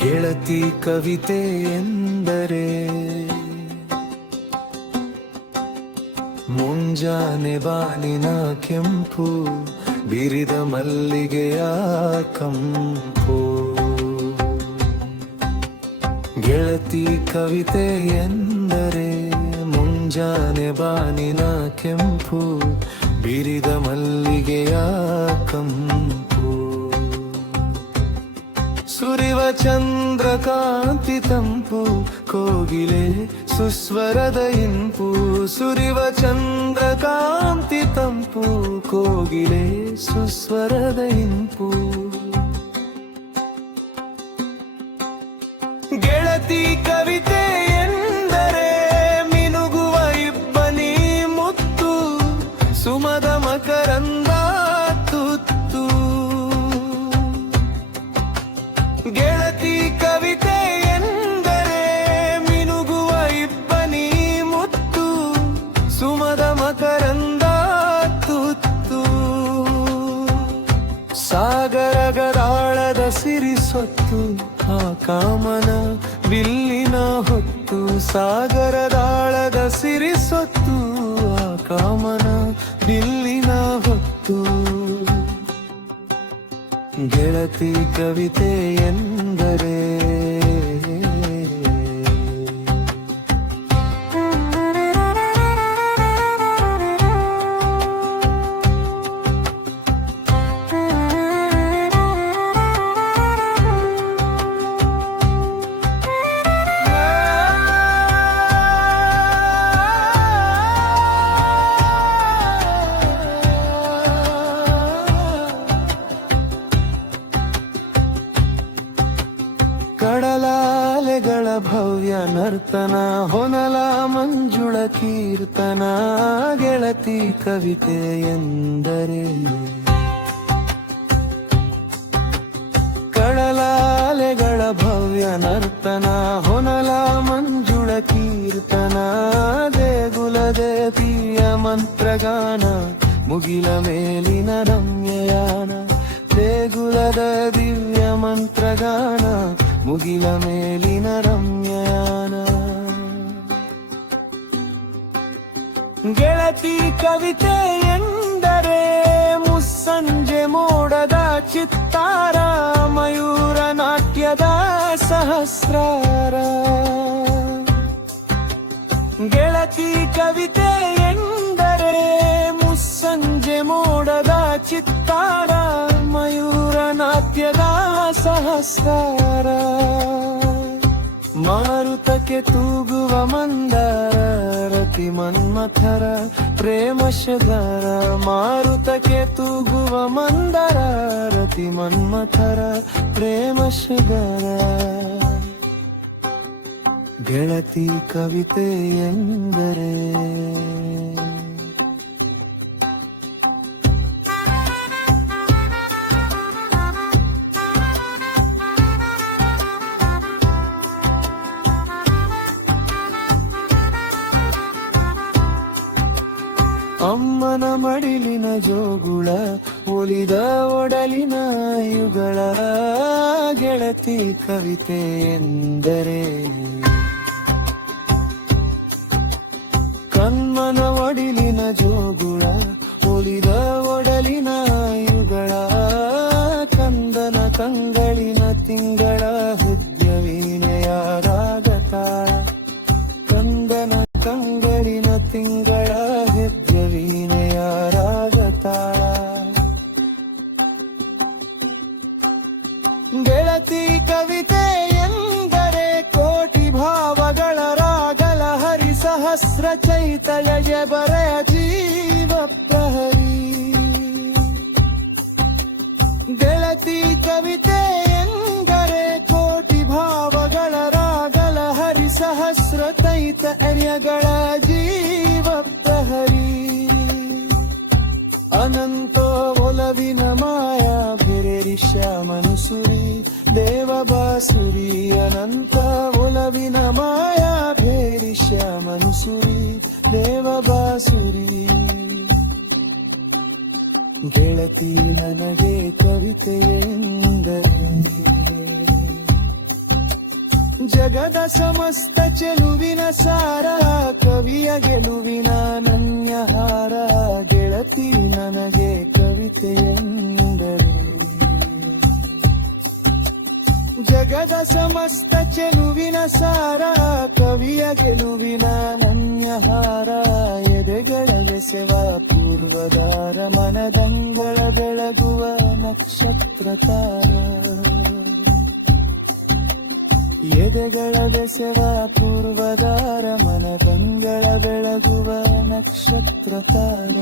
ಗೆಳತಿ ಕವಿತೆ ಎಂದರೆ ಮುಂಜಾನೆ ಬಾನಿನ ಕೆಂಪು ಬಿರಿದ ಮಲ್ಲಿಗೆಯ ಕಂಪು. ಗೆಳತಿ ಕವಿತೆ ಎಂದರೆ ಮುಂಜಾನೆ ಬಾನಿನ ಕೆಂಪು ಬಿರಿದ ಮಲ್ಲಿಗೆಯ ಕಂಪು. ಸುರಿವ ಚಂದ್ರಕಾಂತಿ ತಂಪು ಕೋಗಿಲೆ ಸುಸ್ವರದ ಇಂಪು. ಸುರಿವ ಚಂದ್ರಕಾಂತಿ ತಂಪು ಕೋಗಿಲೆ ಸುಸ್ವರದ ಇಂಪು. ಗೆಳತಿ ಕವಿತೆ ಎಂದರೆ ಮಿನುಗುವ ಇಬ್ಬನಿ ಮುತ್ತು ಸುಮದ ಮಕರಂದ ತುತ್ತು. ಗೆಳತಿ ಕವಿತೆ ಎಂದರೆ ಮಿನುಗುವ ಇಬ್ಬನಿ ಮುತ್ತು ಸುಮದ ಮಕರಂದ ತುತ್ತು. ಸಾಗರಗರಾಳದ ಸಿರಿ ಸೊತ್ತು ಆ ಕಾಮನ ಬಿಲ್ಲಿನ ಹೊತ್ತು. ಸಾಗರದಾಳದ ಸಿರಿ ಸೊತ್ತು ಆ ಕಾಮನ ಬಿಲ್ಲಿನ ಹೊತ್ತು. ಗೆಳತಿ ಕವಿತೆ ಎಂದರೆ ಕಡಲಾಲೆಗಳ ಭವ್ಯ ನರ್ತನ ಹೊನಲ ಮಂಜುಳ ಕೀರ್ತನ. ಗೆಳತಿ ಕವಿತೆ ಎಂದರೆ ಕಡಲಾಲೆಗಳ ಭವ್ಯ ನರ್ತನ ಹೊನಲ ಮಂಜುಳ ಕೀರ್ತನ. ದೇಗುಲದೆ ಪ್ರಿಯ ಮಂತ್ರಗಾನ ಮುಗಿಲ ಮೇಲಿನ ರಮ್ಯಯಾನ. ದೇಗುಲದ ದಿವ್ಯ ಮಂತ್ರಗಾನ ಮುಗಿಲ ಮೇಲಿನ ರಮ್ಯಯಾನ. ಗೆಳತಿ ಕವಿತೆ ಎಂದರೆ ಮುಸ್ಸಂಜೆ ಮೋಡದ ಚಿತ್ತಾರ ಮಯೂರ ನಾಟ್ಯದ ಸಹಸ್ರಾರ. ಗೆಳತಿ ಕವಿತೆ ಎಂದರೆ ಮುಸ್ಸಂಜೆ ಮೋಡದ ಚಿತ್ತಾರ ಮಯೂರ ನಾಟ್ಯದ ಸಹಸ್ರಾರ. ಮಾರುತಕ್ಕೆ ತೂಗುವ ಮಂದಾರ ರತಿ ಮನ್ಮಥರ ಪ್ರೇಮಶಧರ. ಮಾರುತಕ್ಕೆ ತೂಗುವ ಮಂದಾರ ರತಿ ಮನ್ಮಥರ ಪ್ರೇಮಶಧರ. ಗೆಳತಿ ಕವಿತೆ ಎಂದರೆ ಅಮ್ಮನ ಮಡಿಲಿನ ಜೋಗುಳ ಒಲಿದ ಒಡಲಿನ ಯುಗಳ. ಗೆಳತಿ ಕವಿತೆ ಎಂದರೆ ಕಮ್ಮನ ಒಡಿಲಿನ ಜೋಗುಳ ಒಲಿದ ಒಡಲಿನ ಯುಗಳ. ಕಂದನ ಕಂಗಳಿನ ತಿಂಗಳ ಹೃದಯ ವೀಣೆಯ ರಾಗತಾಳ. ಕಂದನ ಕಂಗಳಿನ ತಿಂಗಳ ಹೃದಯ ವೀಣೆಯ ರಾಗತಾಳ. ಗೆಳತಿ ಕವಿತೆ ಎಂದರೆ ಕೋಟಿ ಭಾವಗಳ ರಾಗಲ ಹರಿ ಸಹಸ್ರ ಚೈತನ್ಯ ಬರೆಯ ಜೀವ ಪ್ರಹರಿ. ಗೆಳತಿ ಕವಿತೆ ಎಂದರೆ ಕೋಟಿ ಭಾವಗಳ ರಾಗಲ ಹರಿ ಸಹಸ್ರ ಚೈತನ್ಯಗಳ ಜೀವ ಪ್ರಹರಿ. ಅನಂತೋ ಒಲವಿನ ಮಾಯಾ ಬೆರೆರಿ ಶ್ಯಾಮನುಸುರಿ ದೇವ ಬಾಸುರಿ. ಅನಂತ ಒಲವಿನ ಮಾಯಾ ಭೇರಿ ಶ್ಯಾಮನುಸುರಿ ದೇವ ಬಾಸುರಿ. ಗೆಳತಿ ನನಗೆ ಕವಿತೆ ಎಂದರೆ ಜಗದ ಸಮಸ್ತ ಚೆಲುವಿನ ಸಾರ ಕವಿಯ ಗೆಲುವಿನ ನನ್ಯಹಾರ ಗೆಳತಿ ನನಗೆ ಕವಿತೆಯೆಂದರೆ ಜಗದ ಸಮಸ್ತ ಚೆಲುವಿನ ಸಾರ ಕವಿಯ ಗೆಲುವಿನ ನನ್ಯಹಾರ ಎದೆಗಳ ಬೆಸೆವ ಪೂರ್ವದಾರ ಮನದಂಗಳ ಬೆಳಗುವ ನಕ್ಷತ್ರ ತಾರ ಎದೆಗಳ ಬೆಸೆವ ಪೂರ್ವದಾರ ಮನದಂಗಳ ಬೆಳಗುವ ನಕ್ಷತ್ರ ತಾರ